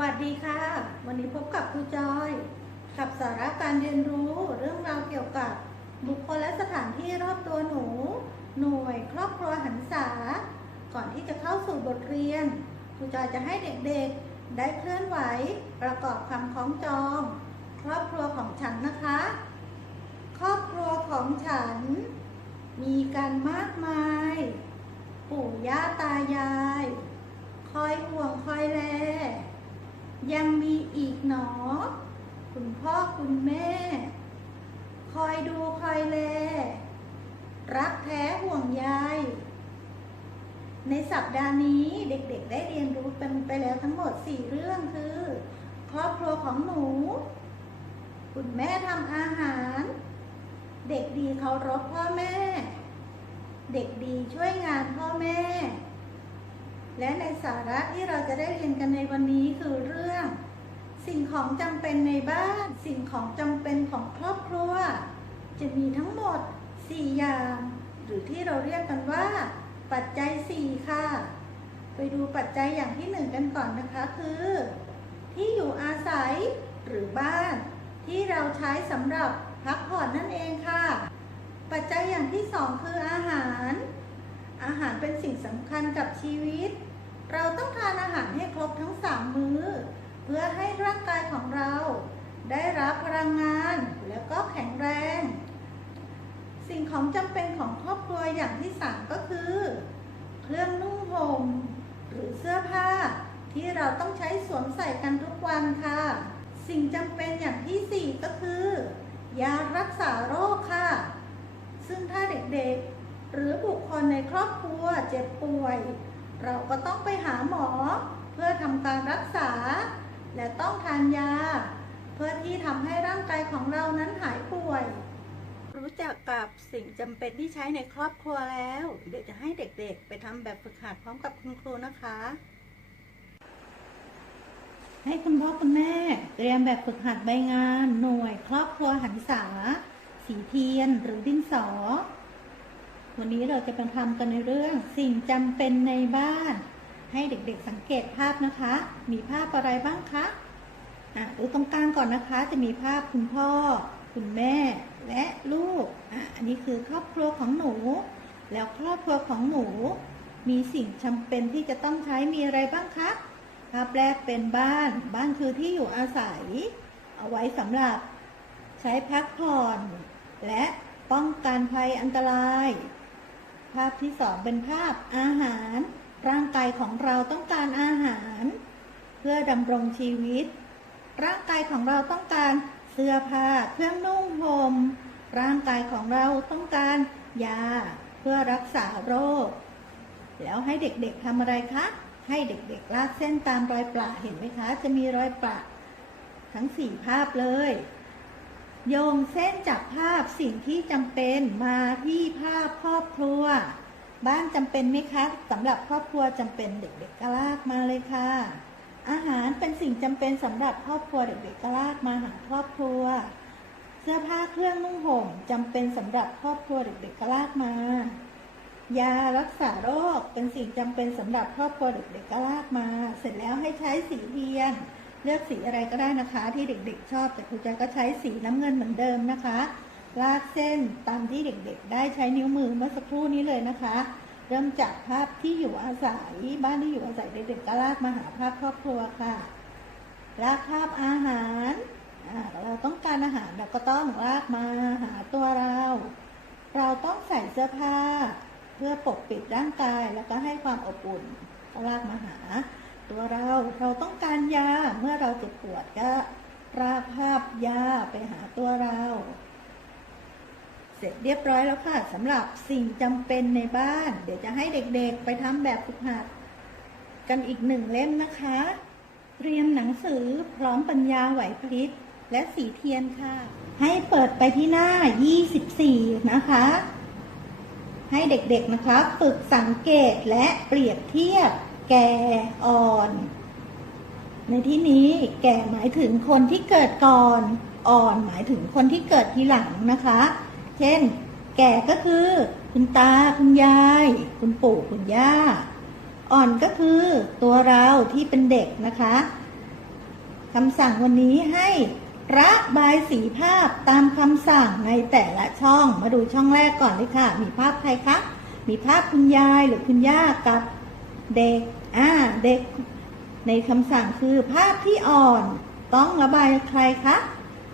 วัสดีค่ะ วันนี้พบกับครูจอย กับสาระการเรียนรู้เรื่องราวเกี่ยวกับบุคคลและสถานที่รอบตัวหนู หน่วย ครอบครัวหันษา ก่อนที่จะเข้าสู่บทเรียนครูจอยจะให้เด็กๆ ได้เคลื่อนไหวประกอบคำคล้องจอง ครอบครัวของฉันนะคะ ครอบครัวของฉัน มีกันมากมาย ปู่ย่าตายาย คอยห่วงคอยแล ยังมีอีกหนอ คุณพ่อคุณแม่ คอยดูคอยแล รักแท้ห่วงใยในสัปดาห์นี้เด็กๆ ได้เรียนรู้เป็นไปแล้วทั้งหมด 4 เรื่องคือ ครอบครัวของหนู คุณแม่ทำอาหาร เด็กดีเคารพพ่อแม่ เด็กดีช่วยงานพ่อแม่ และในสาระที่เราจะได้เรียนกันในวันนี้คือเรื่อง สิ่งของจำเป็นในบ้าน สิ่งของจำเป็นของครอบครัว จะมีทั้งหมด 4 อย่าง หรือที่เราเรียกกันว่า ปัจจัย 4 ค่ะ ไปดูปัจจัยอย่างที่1กันก่อนนะคะคือ ที่อยู่อาศัยหรือบ้าน ที่เราใช้สำหรับพักผ่อนนั่นเองค่ะ ปัจจัยอย่างที่สองคืออาหาร อาหารเป็นสิ่งสำคัญกับชีวิต เราต้องทานอาหารให้ครบทั้งสามมื้อ เพื่อให้ร่างกายของเรา ได้รับพลังงานแล้วก็แข็งแรง สิ่งของจำเป็นของครอบครัวอย่างที่สามก็คือ เครื่องนุ่งห่มหรือเสื้อผ้าที่เราต้องใช้สวมใส่กันทุกวันค่ะ สิ่งจำเป็นอย่างที่สี่ก็คือ ยารักษาโรคค่ะ ซึ่งถ้าเด็กๆ หรือบุคคลในครอบครัวเจ็บป่วย เราก็ต้องไปหาหมอ เพื่อทำการรักษา และต้องทานยา เพื่อที่ทำให้ร่างกายของเรานั้นหายป่วย รู้จักกับสิ่งจำเป็นที่ใช้ในครอบครัวแล้ว เดี๋ยวจะให้เด็กๆ ไปทำแบบฝึกหัดพร้อมกับคุณครูนะคะ ให้คุณพ่อคุณแม่เตรียมแบบฝึกหัดใบงาน หน่วย ครอบครัวหันษา สีเทียนหรือดินสอ วันนี้เราจะไปทำกันในเรื่องสิ่งจำเป็นในบ้าน ให้เด็กๆสังเกตภาพนะคะ มีภาพอะไรบ้างคะอะดูตรงกลางก่อนนะคะ จะมีภาพคุณพ่อ คุณแม่และลูกอะอันนี้คือครอบครัวของหนู แล้วครอบครัวของหนู มีสิ่งจำเป็นที่จะต้องใช้มีอะไรบ้างคะภาพแรกเป็นบ้าน บ้านคือที่อยู่อาศัย เอาไว้สำหรับใช้พักผ่อน และป้องกันภัยอันตราย ภาพที่สองเป็นภาพอาหาร ร่างกายของเราต้องการอาหาร เพื่อดำรงชีวิต ร่างกายของเราต้องการเสื้อผ้าเครื่องนุ่งห่มร่างกายของเราต้องการยา เพื่อรักษาโรค แล้วให้เด็กๆทำอะไรคะ ให้เด็กๆลากเส้นตามรอยประเห็นไหมคะ จะมีรอยประทั้งสี่ภาพเลย โยงเส้นจากภาพสิ่งที่จำเป็นมาที่ภาพครอบครัว บ้านจำเป็นไหมคะสำหรับครอบครัวจำเป็นเด็กๆกลากมาเลยค่ะ อาหารเป็นสิ่งจำเป็นสำหรับครอบครัวเด็กๆกลากมาหาครอบครัว เสื้อผ้าเครื่องนุ่งห่มจำเป็นสำหรับครอบครัวเด็กๆกลากมายารักษาโรคเป็นสิ่งจำเป็นสำหรับครอบครัวเด็กๆกลากมา เสร็จแล้วให้ใช้สีเทียน เลือกสีอะไรก็ได้นะคะ ที่เด็กๆชอบ แต่ครูจก็ใช้สีน้ำเงินเหมือนเดิมนะคะ ลากเส้นตามที่เด็กๆ ได้ใช้นิ้วมือเมื่อสักครู่นี้เลยนะคะ เริ่มจากภาพที่อยู่อาศัยบ้านที่อยู่อาศัยเด็กๆก็ลากมาหาภาพครอบครัวค่ะ ลากภาพอาหารเราต้องการอาหารเราก็ต้องลากมาหาตัวเรา เราต้องใส่เสื้อผ้า เพื่อปกปิดร่างกายแล้วก็ให้ความอบอุ่นก็ลากมาหา ตัวเราเราต้องการยาเมื่อเราเจ็บปวดก็รากภาพยาไปหาตัวเรา เสร็จเรียบร้อยแล้วค่ะสำหรับสิ่งจำเป็นในบ้าน เดี๋ยวจะให้เด็กๆไปทำแบบฝึกหัด กันอีกหนึ่งเล่มนะคะ เตรียมหนังสือพร้อมปัญญาไหวพริบและสีเทียนค่ะ ให้เปิดไปที่หน้า 24 นะคะ ให้เด็กๆนะคะ ฝึกสังเกตและเปรียบเทียบ แก่อ่อน ในที่นี้แก่หมายถึงคนที่เกิดก่อน อ่อนหมายถึงคนที่เกิดทีหลังนะคะ เช่น แก่ก็คือคุณตาคุณยาย คุณปู่คุณย่า อ่อนก็คือตัวเราที่เป็นเด็กนะคะคำสั่งวันนี้ให้ระบายสีภาพตามคำสั่งในแต่ละช่อง มาดูช่องแรกก่อนเลยค่ะ มีภาพใครคะ มีภาพคุณยายหรือคุณย่ากับ เด็ก อ่า เด็ก ในคำสั่งคือภาพที่อ่อน ต้องระบายใครคะ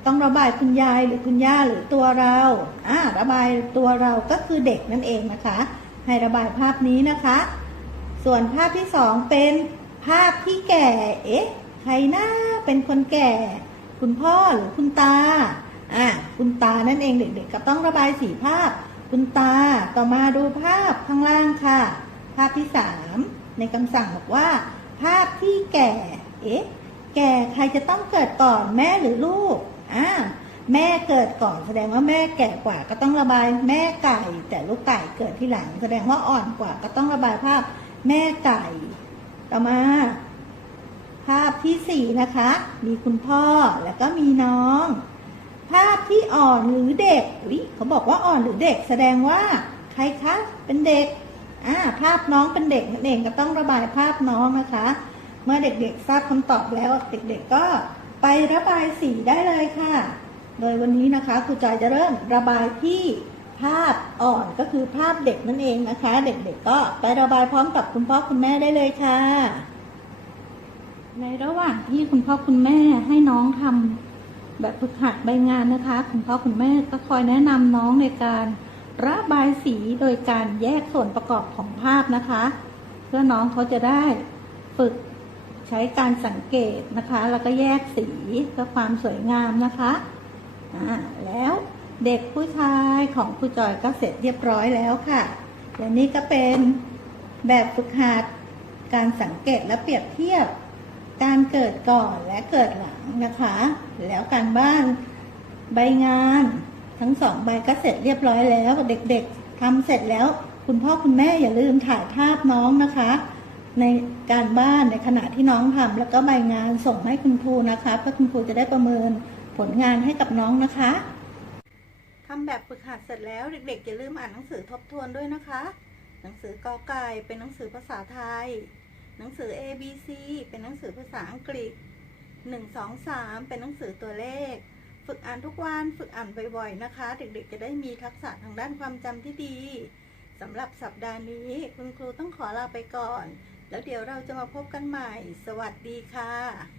ต้องระบายคุณยายหรือคุณย่าหรือตัวเรา อ่า ระบายตัวเราก็คือเด็กนั่นเองนะคะ ให้ระบายภาพนี้นะคะ ส่วนภาพที่สองเป็นภาพที่แก่ เอ๊ะ ใครน้าเป็นคนแก่ คุณพ่อหรือคุณตา อะคุณตานั่นเองเด็กๆ ก็ต้องระบายสีภาพคุณตา ต่อมาดูภาพข้างล่างค่ะ ภาพที่สาม ในคำสั่งบอกว่า ภาพที่แก่ เอ๊ะ แก่ใครจะต้องเกิดก่อนแม่หรือลูก อ่า แม่เกิดก่อนแสดงว่าแม่แก่กว่าก็ต้องระบาย แม่ไก่ แต่ลูกไก่เกิดที่หลัง แสดงว่าอ่อนกว่าก็ต้องระบายภาพแม่ไก่ ต่อมา ภาพที่สี่นะคะ มีคุณพ่อแล้วก็มีน้อง ภาพที่อ่อนหรือเด็ก อุ๊ยเขาบอกว่าอ่อนหรือเด็ก แสดงว่าใครคะ เป็นเด็ก อ่าภาพน้องเป็นเด็กนั่นเองก็ต้องระบายภาพน้องนะคะ เมื่อเด็กๆทราบคำตอบแล้วเด็กๆก็ไประบายสีได้เลยค่ะ โดยวันนี้นะคะครูจอยจะเริ่มระบายที่ภาพอ่อนก็คือภาพเด็กนั่นเองนะคะ เด็กๆก็ไประบายพร้อมกับคุณพ่อคุณแม่ได้เลยค่ะ ในระหว่างที่คุณพ่อคุณแม่ให้น้องทำแบบฝึกหัดใบงานนะคะ คุณพ่อคุณแม่ก็คอยแนะนำน้องในการ ระบายสีโดยการแยกส่วนประกอบของภาพนะคะ เพื่อน้องเขาจะได้ฝึกใช้การสังเกตนะคะ แล้วก็แยกสีเพื่อความสวยงามนะคะอ่าแล้วเด็กผู้ชายของครูจอยก็เสร็จเรียบร้อยแล้วค่ะและนี่ก็เป็นแบบฝึกหัดการสังเกตและเปรียบเทียบ การเกิดก่อนและเกิดหลังนะคะ แล้วการบ้านใบงาน ทั้งสองใบก็เสร็จเรียบร้อยแล้วเด็กๆทำเสร็จแล้ว คุณพ่อคุณแม่อย่าลืมถ่ายภาพน้องนะคะ ในการบ้านในขณะที่น้องทำแล้วก็ใบงานส่งให้คุณครูนะคะเพื่อคุณครูจะได้ประเมินผลงานให้กับน้องนะคะทำแบบฝึกหัดเสร็จแล้วเด็กๆอย่าลืมอ่านหนังสือทบทวนด้วยนะคะ หนังสือกอไก่เป็นหนังสือภาษาไทย หนังสือ A B C เป็นหนังสือภาษาอังกฤษ 1 2 3 เป็นหนังสือตัวเลข ฝึกอ่านทุกวันฝึกอ่านบ่อยๆนะคะ เด็กๆ จะได้มีทักษะทางด้านความจำที่ดีสำหรับสัปดาห์นี้ คุณครูต้องขอลาไปก่อน แล้วเดี๋ยวเราจะมาพบกันใหม่ สวัสดีค่ะ